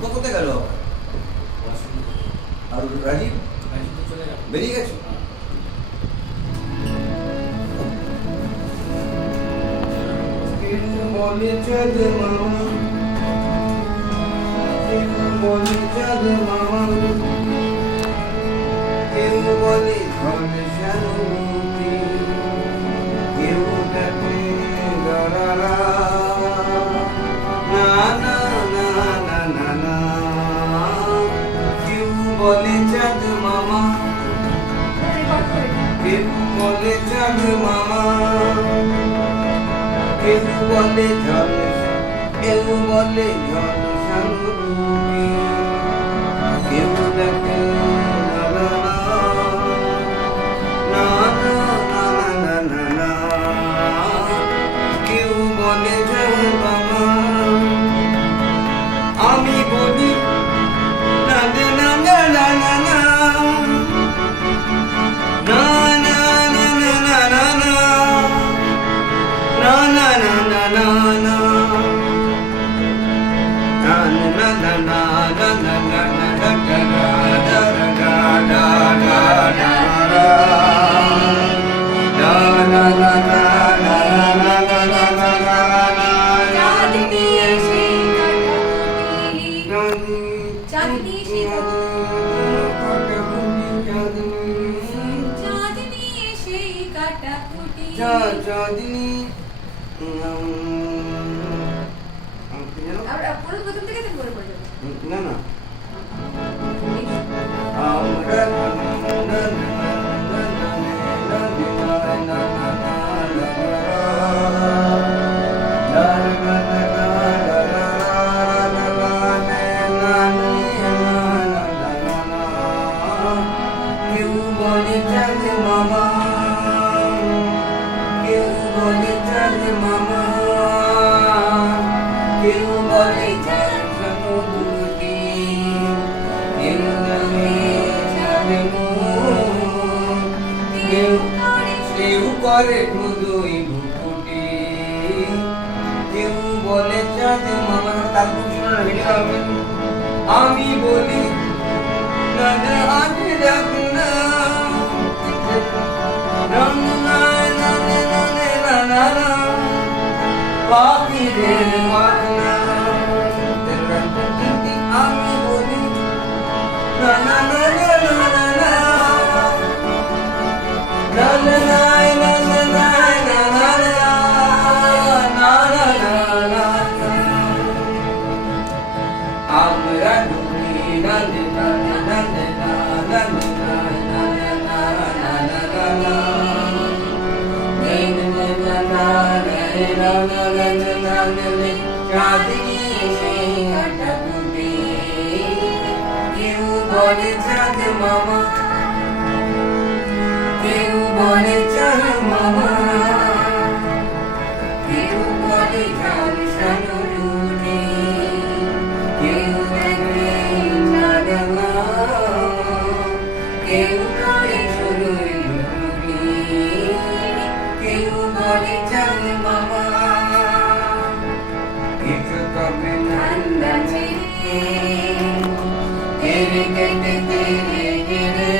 রূপা কোথায় গেল? আর রাজীব বেরিয়ে গেছে। বলে চাঁদ মামা, বলে চাঁদ মামা, কেউ বলে ধনে শানুতি, কেউ ডাকে দরারা, না না না না না না, কেউ বলে চাঁদ মামা, কেউ বলে চাঁদ মামা, কেউ বলে জল, কেউ বলে জল শানুতি, কেউ ডাকে আমি বলি না না না না না না না না না না না না না না না না না না চাঁদনি না না আমরা কেউ বলে চাঁদ মামা, কেউ বলে চাঁদ মামা, কেউ বলে চাঁদ শানুতি, কেউ বলে চাঁদ মুখ, কেউ করে হৃদয় ভুকুটি, কেউ বলে চাঁদ মামা। আমি বলি না না আজ রাখ না পাখিদের মানা, আমি বলি না না না না না না আমরা কেউ বলে চাঁদ মামা, কেউ বলে চাঁদ মামা, কেউ বলে জল শানুতি, কেউ দেখে চাঁদ মামা, কেউ করে শুরুই ভুলি, কেউ বলে চাঁদ মামা। কিছু তবে ঠান্ডা ছেড়ে তেরে কেটে তেরে কেড়ে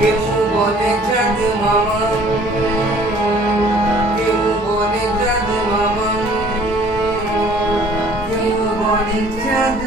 কেউ বলে চাঁদ মামা, কেউ বলে চাঁদ মামা, কেউ বলে চাঁদ